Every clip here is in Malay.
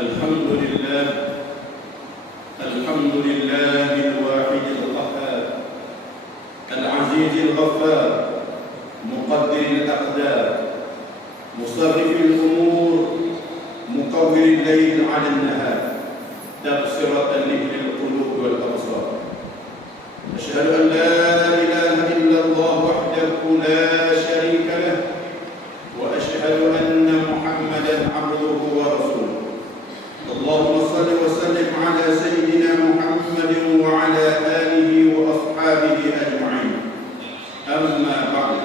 الحمد لله الحمد لله الواحد القهار العزيز الغفار مقدر الأقدار مصرف الأمور مكور الليل على النهار تبصرة لأهل القلوب والأبصار أشهد أن لا إله إلا الله وحده لا شريك له وأشهد أن محمدا عبده ورسوله اللهم صل وسلم على سيدنا محمد وعلى آله وأصحابه أجمعين أما بعد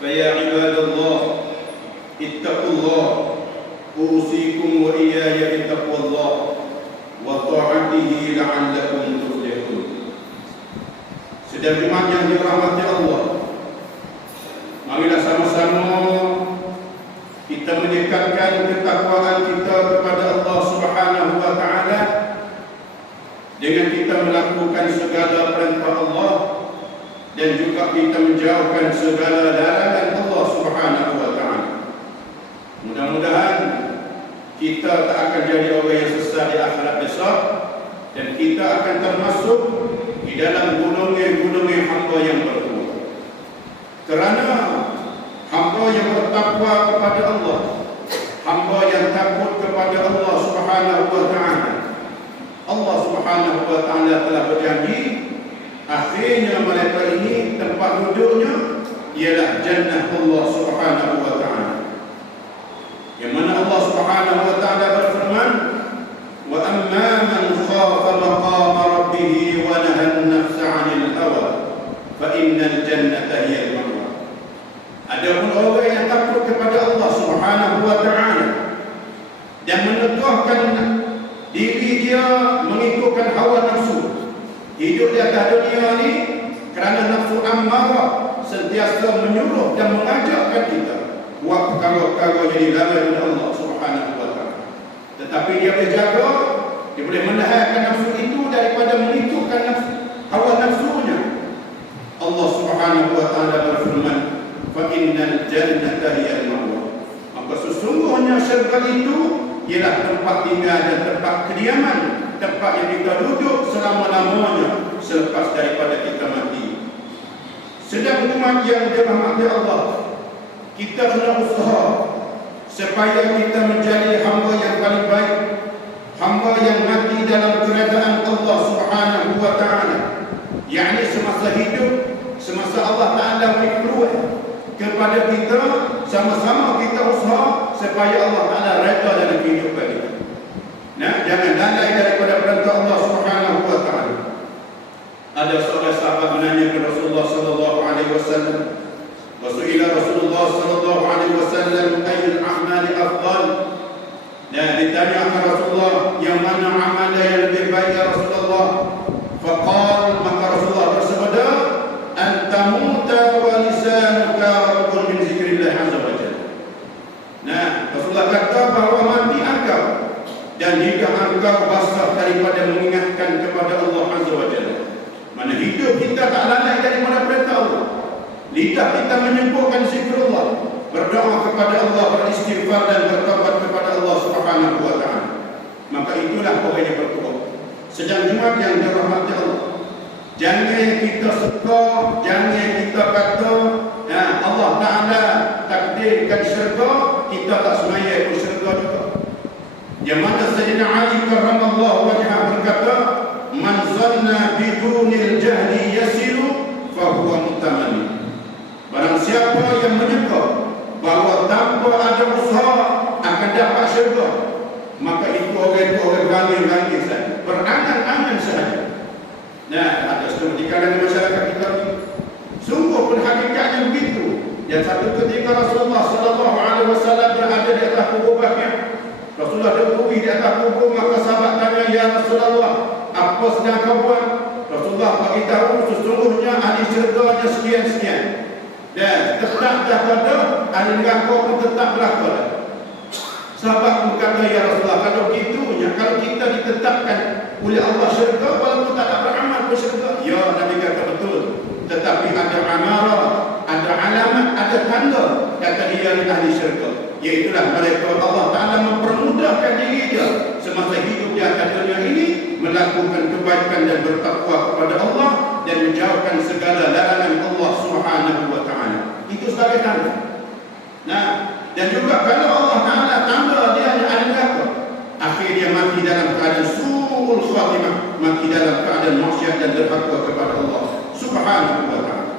فيا عباد الله اتقوا الله أوصيكم وإياي بتقوى الله وطاعته لعلكم تفلحون. Sedang jemaat yang dirahmati Allah, marilah sama-sama kita mendekatkan ketakwaan kita kepada Allah Subhanahu wa taala dengan kita melakukan segala perintah Allah dan juga kita menjauhkan segala larangan Allah Subhanahu wa taala. Mudah-mudahan kita tak akan jadi orang yang sesat di akhirat besar dan kita akan termasuk di dalam golongan-golongan hamba yang bertakwa. Kerana hamba yang bertakwa kepada Allah, hamba yang takut kepada Allah Subhanahu wa taala, Allah Subhanahu wa taala telah berjanji akhirnya mereka ini tempat duduknya ialah jannah Allah Subhanahu wa taala. Yang mana Allah Subhanahu wa taala berfirman, "Wa amma man khafa maqama rabbih wa nahaa an-nafsa 'anil hawa, fa innal jannata hiya al-ma'wa." Adapun orang yang takut kepada Allah Subhanahu wa taala dan meneguhkan diri dia mengikutkan hawa nafsu, hidup di atas dunia ini kerana nafsu ammarah sentiasa menyuruh dan mengajakkan kita buat perkara-perkara yang dilarang oleh Allah Subhanahu wa taala. Tetapi dia berjaga, dia boleh menahankan nafsu itu daripada mengikutkan nafsu, hawa nafsunya. Allah Subhanahu wa taala berfirman, "Fa innal jannata hiya al-ma'wa." Maka sesungguhnya syurga itu ialah tempat tinggal dan tempat kediaman, tempat yang kita duduk selama-lamanya selepas daripada kita mati. Sedang umat yang dirahmati Allah, kita kena usaha supaya kita menjadi hamba yang paling baik, hamba yang mati dalam keredaan Allah Subhanahu wa taala. Yakni semasa hidup, semasa Allah Taala beri peluang kepada kita, sama-sama kita usaha supaya Allah Taala redha dalam kehidupan kita. Nah, jangan lalai daripada perintah Allah Subhanahu wa taala. Ada seorang sahabat menanya kepada Rasulullah sallallahu alaihi wasallam, "Wasu'ila Rasulullah sallallahu alaihi wasallam ayyul a'mali afdal?" Dan ditanya kepada Rasulullah, yang mana amal yang lebih baik ya Rasulullah? Faqal, maka Rasulullah bersabda, "Antamuta wa lisanuka rabbun min zikrillah azza wa jalla." Nah, Rasulullah kata bahawa mati engkau dan lidah engkau basah daripada mengingatkan kepada Allah azza wa jalla. Mana hidup kita tak lalai daripada perintah Allah. Lidah kita menyebutkan zikrullah, berdoa kepada Allah, beristighfar dan bertaubat kepada Allah Subhanahu wa taala. Maka itulah orang yang bertakwa. Sedang jemaat yang dirahmati Allah, jangan kita suka, jangan kita kata, Allah Taala takdirkan syurga, kita tak semaya pun syurga juga. Yang mana Sayyidina Ali karramallahu wajhahu berkata, "Man zanna bidunil jahli yasiru fa huwa mutamanni." Barang siapa yang menyangka bahawa tanpa ada usaha akan dapat syurga, maka itu orang rangi-rangi saja, berangan-angan saja. Nah, ada setengah di kalangan masyarakat kita sungguh pun hakikatnya begitu. Yang satu ketika Rasulullah sallallahu alaihi wasallam berada di atas kubur Baqi', Rasulullah duduk di atas kubur, maka sahabat tanya, "Ya Rasulullah, apa sedang kau buat?" Rasulullah bagi tahu sesungguhnya ahli syurganya sekian-sekian. Dan tetap dah pada ahli neraka pun tetap berlaku. Sahabat pun kata, "Ya Rasulullah, kalau gitunya, kalau kita ditetapkan oleh Allah syurga walaupun tak ada beramal pun syurga." Ya, Nabi kata betul. Tetapi ada amarah, ada alamat, ada tanda kata dia ahli syurga. Iaitulah mereka Allah Ta'ala mempermudah memudahkan diri dia semasa hidup di atas dunia ini melakukan kebaikan dan bertakwa kepada Allah dan menjauhkan segala larangan Allah Subhanahu wa taala. Itu sebagai tanda. Nah, dan juga kalau Allah Taala tanda dia ada neraka, akhir dia mati dalam keadaan su'ul khatimah, mati dalam keadaan maksiat dan derhaka kepada Allah Subhanahu wa taala.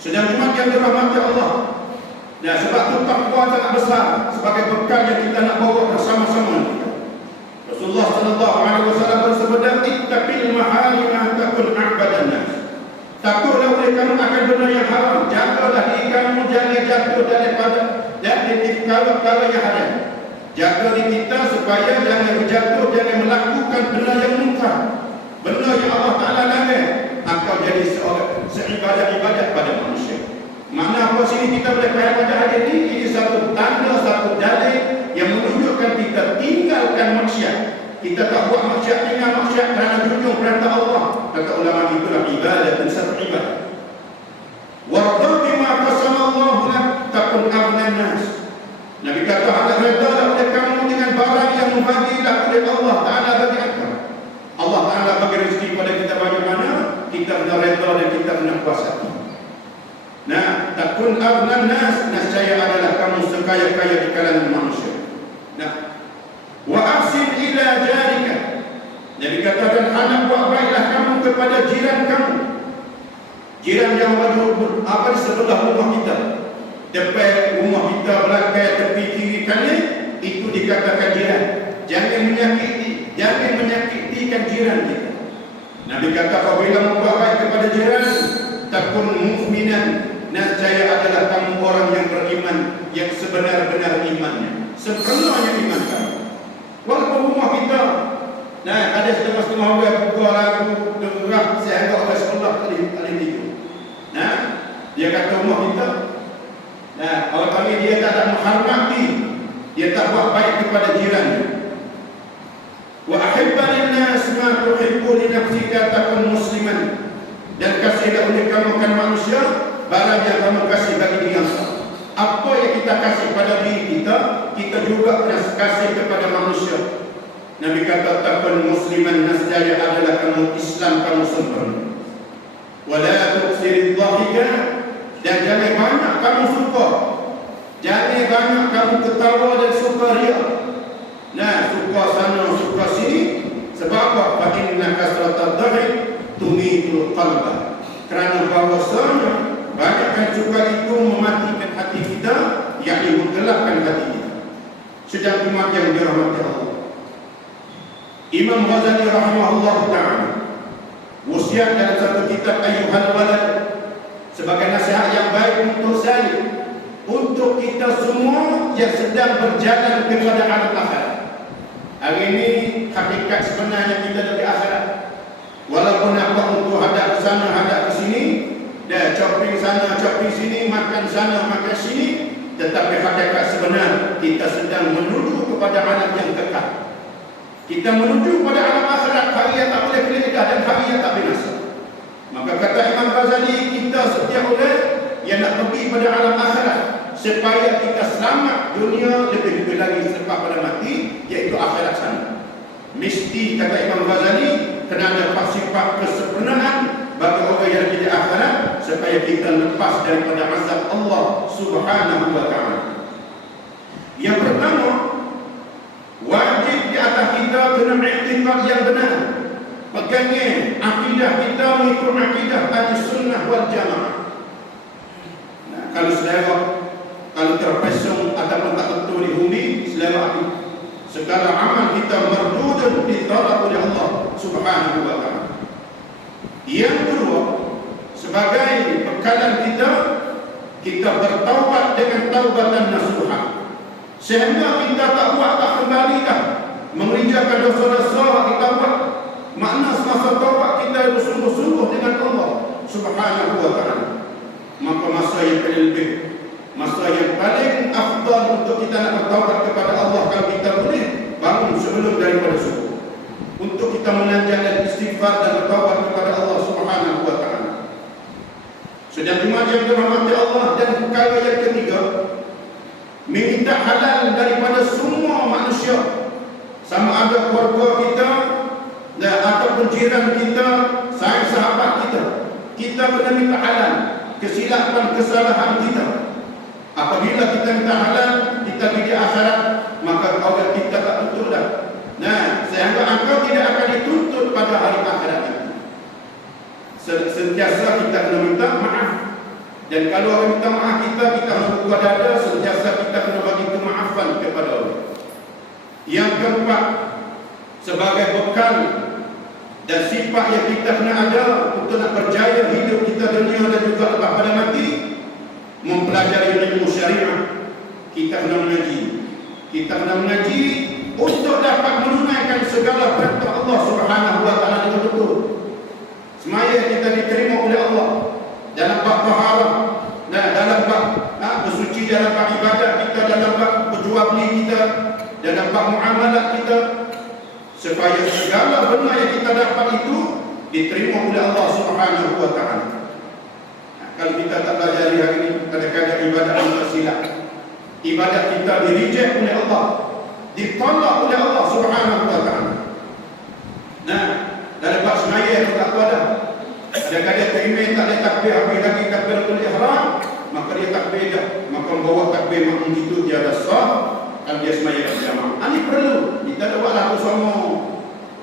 Sedang jemaat yang dirahmati Allah. Nah, sebab itu takwa sangat besar sebagai bekal yang kita nak bawa bersama-sama. Rasulullah sallallahu alaihi wasallam bersabda, "Ittaqil maharima takun a'badan nas." Takutlah oleh kamu akan benda yang haram. Jagalah diri kamu jangan jatuh daripada perkara yang haram. Jaga diri kita supaya jangan berjatuh, jangan melakukan benda yang munkar, benda yang Allah Taala larang. Engkau jadi seibadat-ibadat pada manusia. Makna apa sini kita boleh faham pada hadis ini satu tanda, satu dalil yang menunjukkan kita tinggalkan maksiat. Kita tak buat maksiat, tinggal maksiat kerana junjung perintah Allah. Kata ulama itulah ibadat dan satu ibadat. Warda bima qasama Allah lak takun aghnan nas. Nabi kata ada redha oleh kamu dengan barang yang membagilah oleh Allah Taala bagi engkau. Allah Taala bagi rezeki pada kita bagaimana? Kita kena redha dan kita kena puas hati. Nah, takun aghnan nas, nescaya adalah kamu sekaya-kaya di kalangan manusia. Nah, wa ahsin ila jarika. Nabi katakan anak buat baiklah kamu kepada jiran kamu. Jiran yang apa di sebelah rumah kita, depan rumah kita, belakang, tepi kiri kanan, itu dikatakan jiran. Jangan menyakitikan jiran kita. Nabi kata apabila membuat baik kepada jiran, takun mukminan, nescaya adalah kamu orang yang beriman, yang sebenar-benar imannya, sempurnanya iman kamu. Walaupun rumah kita, nah ada setengah-setengah orang buka lagu dengar saya anggap orang sekolah kali itu. Nah, dia kata rumah kita, nah kalau kami dia tak ada menghormati, dia tak buat baik kepada jirannya. Wa ahibba lin-nas ma tuhibbu li nafsika takun musliman. Dan kasihlah oleh kamu kan manusia barang yang kamu kasih bagi diri kamu. Apa yang kita kasih pada diri kita, kita juga kasih kepada manusia. Nabi kata takun musliman, nescaya adalah kamu Islam, kamu sempurna. Wala tuksir dhahika, dan jangan banyak kamu suka, jangan banyak kamu ketawa dan suka ria. Nah, suka sana suka sini. Sebab apa? Fa inna kasratad dhahik tumitul qalba. Kerana bahawasanya banyakkan suka itu mematikan hati kita, yakni menggelapkan hati kita. Sedang umat yang dirahmati Allah, Imam Ghazali rahimahullah ta'ala wasiat dalam satu kitab Ayyuhal Walad sebagai nasihat yang baik untuk saya, untuk kita semua yang sedang berjalan kepada alam akhirat. Hari ini hakikat sebenarnya kita dari akhirat. Walaupun nampak untuk hadap ke sana, hadap ke sini, dan shopping sana, shopping sini, makan sana, makan sini, tetapi hakikat sebenar kita sedang menuju kepada alam yang kekal. Kita menuju kepada alam akhirat, hari yang tak boleh keledah dan hari yang tak binasa. Maka kata Imam Ghazali, kita setiap orang yang nak pergi pada alam akhirat supaya kita selamat dunia lebih lagi selepas pada mati, iaitu akhirat sana. Mesti kata Imam Ghazali kena ada sifat kesempurnaan bagi orang yang di akhirat supaya kita lepas daripada azab Allah Subhanahu wa taala. Yang pertama, wajib di atas kita kena iktikad yang benar. Pegangnya akidah kita mengikut akidah Ahlussunnah wal Jamaah. Nah, kalau terpesong ataupun tak betul di bumi, selera api. Segala amal kita mardudun ditolak oleh Allah Subhanahu wa taala. Yang kedua, sebagai bekalan kita bertaubat dengan taubatan nasuha. Sehingga kita tak buat, tak kembali dah mengerjakan dosa-dosa kita buat. Makna semasa taubat kita bersungguh-sungguh dengan Allah Subhanahu wa taala. Maka masa yang paling lebih, masa yang paling afdal untuk kita nak bertaubat kepada Allah kalau kita boleh bangun sebelum daripada subuh, untuk kita menanjak dan istighfar dan bertaubat kepada Allah Subhanahu wa taala. Sedang jemaah yang dirahmati Allah, dan perkara yang ketiga, meminta halal daripada semua manusia, sama ada keluarga kita dan ataupun jiran kita, sahabat kita. Kita kena minta halal kesilapan kesalahan kita. Apabila kita minta halal, kita pergi akhirat, maka Allah kita tak tuntut dah. Nah, sehingga engkau tidak akan dituntut pada hari akhirat itu. Sentiasa kita kena minta maaf. Dan kalau orang minta maaf kita harus buka dada, sentiasa kita kena bagi kemaafan kepada Allah. Yang keempat, sebagai bekal dan sifat yang kita kena ada untuk nak berjaya hidup kita dunia dan juga lepas pada mati, mempelajari ilmu syariah. Kita kena mengaji. Kita kena mengaji untuk dapat menunaikan segala perintah Allah Subhanahu wa taala dengan betul. Semaya kita diterima oleh Allah dalam bab taharah, dalam bab bersuci, dalam bab ibadat kita, dalam bab berjual beli kita, dalam bab muamalah kita, supaya segala benda yang kita dapat itu diterima oleh Allah Subhanahu wa taala. Kalau kita tak belajar hari ini, kadang-kadang ibadat kita silap. Ibadat kita di-reject oleh Allah, ditolak oleh Allah Subhanahu wa taala. Nah, dalam bab semaya tak tahu dah. Kadang-kadang terima tak ada takbir, habis lagi takbiratul ihram, maka dia takbir dah. Maka membawa takbir makmum itu dia ada sah, kan dia semaya berjamaah. Ini perlu. Kita ada buat laku semua.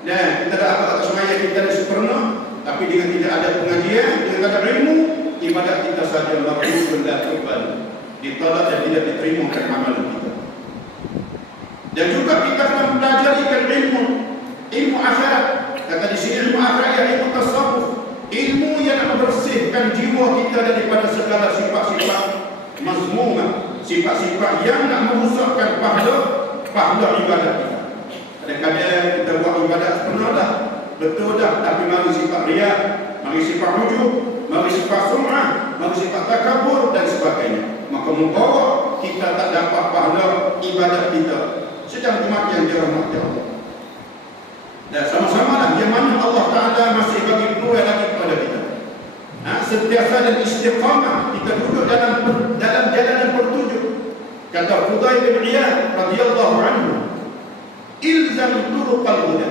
Nah, kita ada apa atas semaya kita ada sempurna, tapi dengan tidak ada pengajian, dengan tidak ada ilmu, ibadat kita saja maqbul la tuqbal, ditolak dan tidak diterima oleh amalan kita. Dan juga kita akan mempelajari ilmu akhirat. Kata di sini ilmu akhirat ya ilmu tasawuf, ilmu yang membersihkan jiwa kita daripada segala sifat-sifat mazmumah, sifat-sifat yang nak merosakkan pahala ibadat kita. Kadang-kadang kita buat ibadat sepenuhnya betul dah, tapi mari sifat riya, mari sifat ujub, mari sifat sum'ah, mari sifat takabur dan sebagainya, maka membawa kita tak dapat pahala ibadat kita. Sedang umat yang dirahmati Allah. Dan sama-sama lah yang mana Allah Ta'ala masih bagi peluang lagi kepada kita. Sentiasa dan istiqamah kita duduk dalam jalan yang bertujuh. Kata Fudail bin Iyad radhiyallahu anhu, ilzam turuqal huda.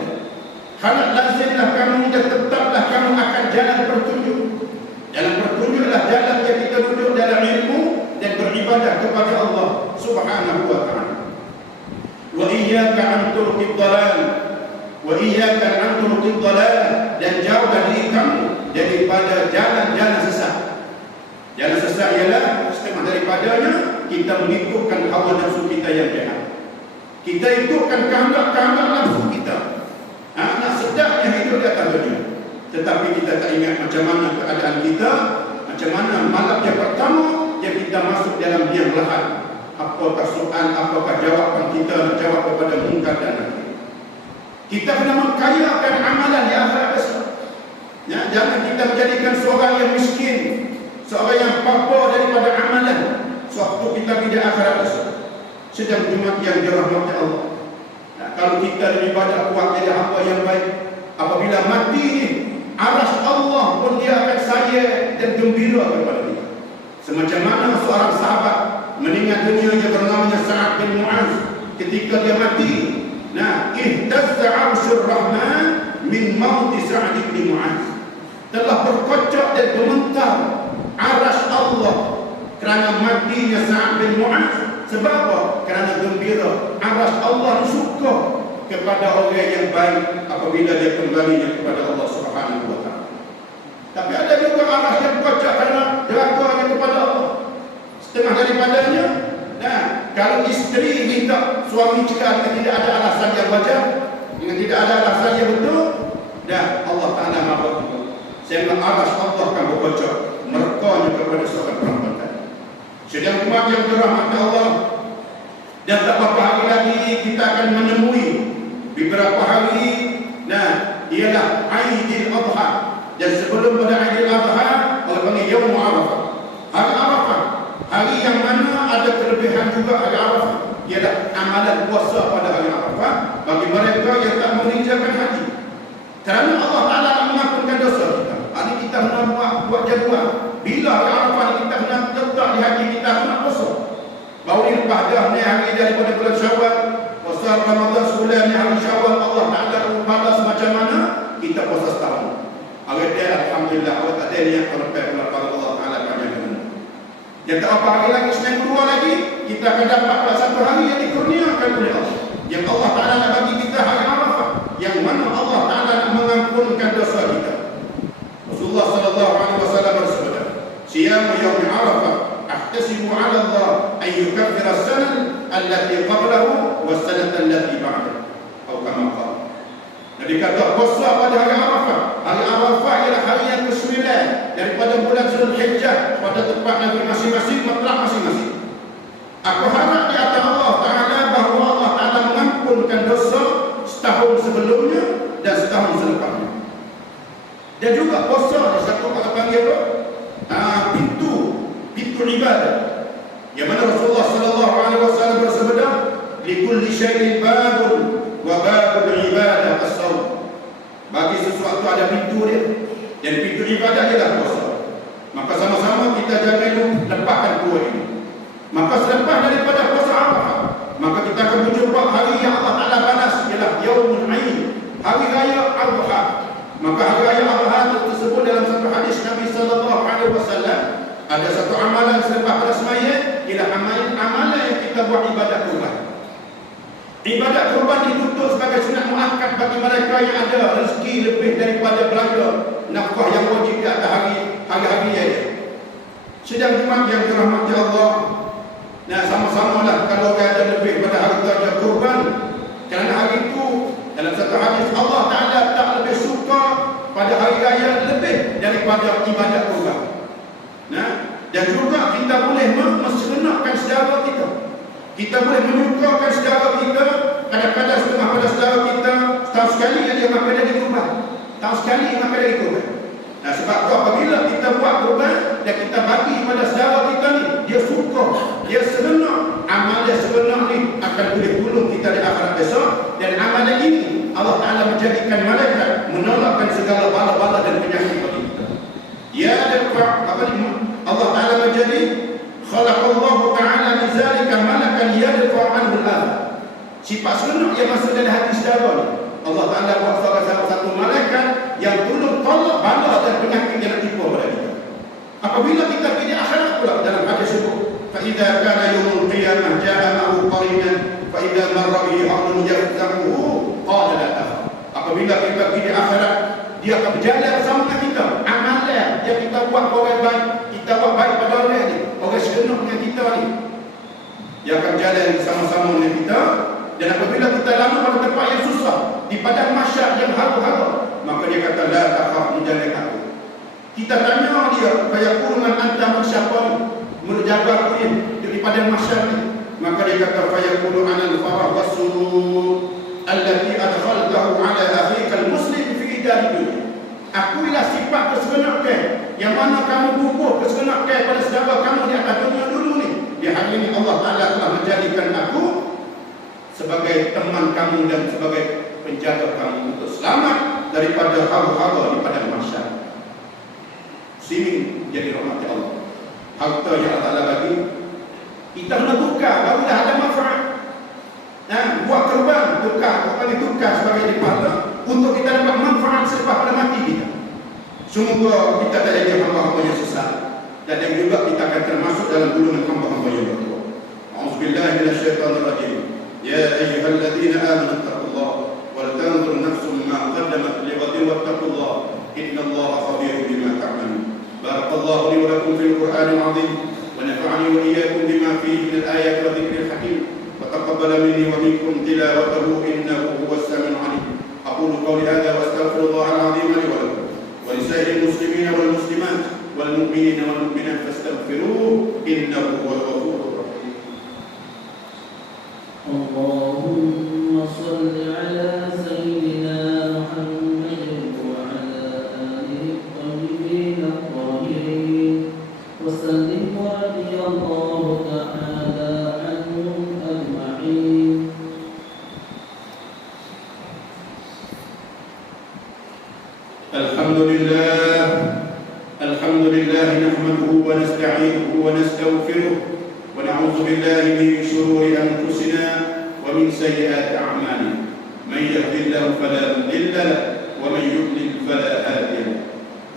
Hendaklah lazimlah kamu dan tetaplah kamu akan jalan bertujuh. Jalan bertujuhlah jalan yang kita duduk dalam ilmu dan beribadah kepada Allah Subhanahu wa taala. Wa iyyaka an turuqid dalal, wa iyyaka an turuqid dalal, dan jauhlah diri kamu daripada jalan-jalan sesat. Jalan sesat ialah setengah daripadanya kita mengikutkan hawa nafsu kita yang jahat. Kita ikutkan kehendak-kehendak nafsu kita. Nak sedapnya hidup di atas dunia, tetapi kita tak ingat macam mana keadaan kita, macam mana malam yang pertama yang kita masuk dalam liang lahat. Apakah soalan, apakah jawapan kita nak jawab kepada mungkar dan nakir. Kita kena mengkayakan amalan di akhirat besok. Ya, jangan kita menjadikan seorang yang miskin, seorang yang papa daripada amalan sewaktu kita di akhirat besok. Sedang umat yang dirahmati Allah. Nah, kalau kita beribadah kuat jadi hamba yang baik, apabila mati ni, aras Allah pun dia akan sayang dan gembira kepada kita. Semacam mana seorang sahabat meninggal dunia yang bernamanya Sa'ad bin Mu'az, ketika dia mati, nah, ihtazza 'arsyur Rahman min mauti Sa'ad bin Mu'az. Telah berkocok dan gemetar aras Allah kerana matinya Sa'ad bin Mu'az. Sebab apa? Kerana gembira. Aras Allah suka kepada orang yang baik apabila dia kembalinya kepada Allah Subhanahu wa taala. Tapi ada juga aras yang kocok kerana derakanya kepada Allah. Setengah daripadanya, nah, kalau isteri minta suami cakap dengan tidak ada alasan yang wajar, dengan tidak ada alasan yang betul, dah Allah Ta'ala marah. Sehingga aras Allah akan berkocok merekanya kepada seorang perempuan tadi. Sedang umat yang dirahmati Allah, dan tak berapa hari lagi kita akan menemui beberapa hari, nah, ialah Aidil Adha. Dan sebelum pada Aidil Adha, Allah panggil Yaum Arafah, hari Arafah, hari yang mana ada kelebihan juga hari Arafah, ialah amalan puasa pada hari Arafah bagi mereka yang tak mengerjakan haji. Kerana Allah Ta'ala nak mengampunkan dosa kita. Hari kita hendak buat jadual. Bila hari Arafah kita hendak letak di haji kita hendak puasa. Baru ni lepas dah ni hari daripada bulan Syawal, puasa Ramadan sebulan ni hari Syawal, Allah Ta'ala balas macam mana, kita puasa setahun. Awak dia alhamdulillah, awak tak ada niat kalau Allah Ta'ala panjangkan. Yang tak apa hari lagi, seminggu dua lagi, kita akan dapat satu hari yang dikurniakan oleh Allah. Yang Allah Ta'ala nak bagi kita hari Arafah, yang mana Allah Ta'ala nak mengampunkan dosa kita. Rasulullah sallallahu alaihi wasallam bersabda, "Siyam yaum Arafah ahtasibu 'ala Allah an yukaffira as-sanah allati qablahu was-sanah allati ba'dahu." Atau kama qala. Nabi kata puasa pada hari Arafah. Hari Arafah ialah hari yang ke-9 daripada bulan Zulhijjah pada tempat Nabi masing-masing, matlak masing-masing. Aku harap di atas Allah Ta'ala bahawa Allah Ta'ala mengampunkan dosa setahun sebelumnya dan setahun selepasnya. Dan juga puasa di satu kata panggil apa? Pintu ibadah. Yang mana Rasulullah sallallahu alaihi wasallam bersabda, "Likulli syai'in babun wa babul ibadah as-shaum." Bagi sesuatu ada pintu dia, dan pintu ibadah ialah puasa. Maka sama-sama kita jaga itu, lepaskan dua ini. Maka selepas daripada puasa Arafah, maka kita akan berjumpa hari yang Allah Ta'ala balas, ialah Yaumul Aid, hari raya Arafah. Maka hari raya Arafah tersebut dalam satu hadis Nabi sallallahu alaihi wasallam, ada satu amalan selepas pada sembahyang, ialah amalan yang kita buat ibadat kurban. Ibadat kurban dituntut sebagai sunat muakkad bagi mereka yang ada rezeki lebih daripada belanja nafkah yang wajib di atas hari-hari dia. Sedang jemaah yang dirahmati Allah, nah sama-samalah kalau ada lebih pada harta kurban, kerana hari itu dalam satu hadis Allah Ta'ala tak lebih suka pada hari raya lebih daripada ibadat kurban. Nah, dan juga kita boleh menserenakkan saudara kita. Kita boleh menyukakan saudara kita. Kadang-kadang setengah pada saudara kita setahun sekali dia makan dari kurban, tahun sekali makan dari kurban. Nah, sebab tu apabila kita buat kurban dan kita bagi pada saudara kita ni, dia suka, dia serenak, amal dia serenak ni akan boleh tolong kita di akhirat besok. Dan amal ini Allah Ta'ala menjadikan malaikat menolakkan segala bala-bala dan penyakit bagi kita. Ya dapat apa ni? Allah Ta'ala menjadi khalaqallahu ta'ala bizalika malakan yadfa anhu al-adha. Sifat seronok yang masuk dalam hati saudara ni, Allah Ta'ala buat salah satu malaikat yang tolak bala dan penyakit yang tipu pada kita. Apabila kita pergi di akhirat pula, dalam hadis sebut, fa idza kana yaumul qiyamah ja'a ma'hu qarinan fa idza marra bihi amrun yahzamuhu qala la takhaf. Apabila kita pergi di akhirat, dia akan berjalan bersama dengan kita. Amalan yang kita buat orang baik, kita buat baik pada orang ni, orang seronok dengan kita ni, dia akan berjalan bersama-sama dengan kita. Dan apabila kita lama pada tempat yang susah, di padang mahsyar yang haru-haru, maka dia kata la takhaf, menjaga aku. Kita tanya dia, fayaqul man anta, man siapa ni menjaga aku ni di padang mahsyar ni? Maka dia kata fayaqulu ana al-farah was-surur allati adkhaltahu ala akhika al-muslim fi dar dunya. Aku ialah sifat keseronokan yang mana kamu bubuh keseronokan pada saudara kamu di atas dunia dulu ni. Di hari ini Allah Ta'ala telah menjadikan aku sebagai teman kamu dan sebagai penjaga kamu untuk selamat daripada haru-haru di padang mahsyar. Muslimin jadi rahmat Allah. Harta yang Allah Ta'ala bagi, kita nak tukar baru dah ada manfaat. Nah, buat kurban, tukar sebagai dipahala untuk kita dapat manfaat selepas pada mati kita. Semoga kita tak jadi hamba-hamba yang sesat, dan juga kita akan termasuk dalam golongan hamba-hamba yang bertakwa. A'udzubillahi minasyaitonir rajim. Ya ayyuhalladzina amanu taqullaha wal tanzur nafsum ma qaddamat lighadin wattaqullaha innallaha khabirun bima ta'malun. Barakallahu li wa lakum fil Qur'anil 'azim wa nafa'ani wa iyyakum bima fihi min al-ayati wa dhikril hakim. Wa taqabbala minni wa minkum tilawatahu innahu huwas samiul 'alim. Aqulu qawli hadha wa astaghfirullahal 'azim li wa lakum wa lisa'iril muslimina wal muslimat wal mu'minina wal mu'minat fastaghfiruhu innahu huwal ghafurur rahim. Allahumma shalli ala sayyidina Muhammadin wa ala alihi at-tayyibin at-tahirin wa sallim wa radiyallahu ta'ala anhum ajma'in. Alhamdulillah nahmaduhu wa nasta'inuhu wa nastaghfiruh wa na'udzu billahi min ومن سيئات أعمالنا من يهد الله فلا مضل له ومن يضلل فلا هادي له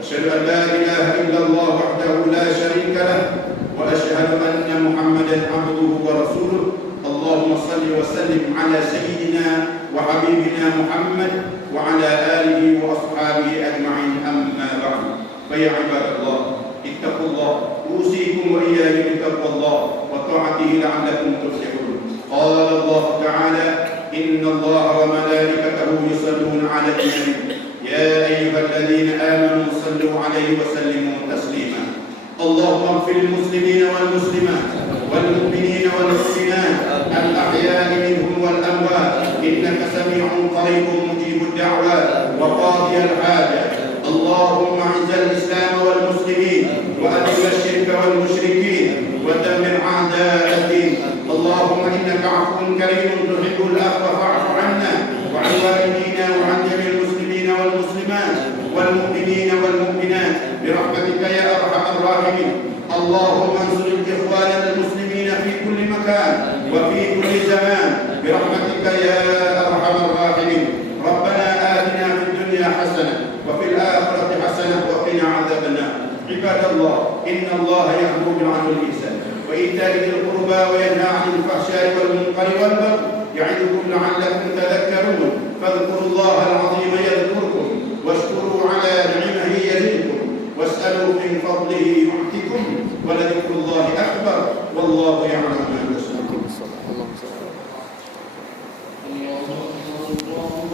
أشهد أن لا إله إلا الله وحده لا شريك له وأشهد أن محمدا عبده ورسوله اللهم صل وسلم على سيدنا وحبيبنا محمد وعلى آله وأصحابه أجمعين أما بعد فيا عباد الله اتقوا الله أوصيكم وإياي بتقوى الله وطاعته لعلكم تفلحون قال الله تعالى إن الله وملائكته يصلون على النبي يا أيها الذين آمنوا صلوا عليه وسلموا تسليما اللهم اغفر للمسلمين والمسلمات والمؤمنين والمؤمنات الأحياء منهم والأموات إنك سميع قريب مجيب الدعوات وقاضي الحاجات اللهم أعز الإسلام والمسلمين وأذل الشرك والمشركين ودمر أعداء الدين اللهم إنك عفو كريم تحب العفو فاعف عنا وعن والدينا وعن جميع المسلمين والمسلمات والمؤمنين والمؤمنات برحمتك يا أرحم الراحمين اللهم انصر الإخوان المسلمين في كل مكان وفي كل زمان برحمتك يا أرحم الراحمين ربنا آتنا في الدنيا حسنة وفي الآخرة حسنة وقنا عذاب النار عباد الله إن الله يأمر بالعدل والإحسان وإيتاء ذي القربى وينهى عن الفحشاء والمنكر والبغي يعظكم لعلكم تذكرون فاذكروا الله العظيم يذكركم واشكروا على نعمه يزدكم واسألوا من فضله يعطكم ولذكر الله أكبر والله يعلم ما تصنعون. الله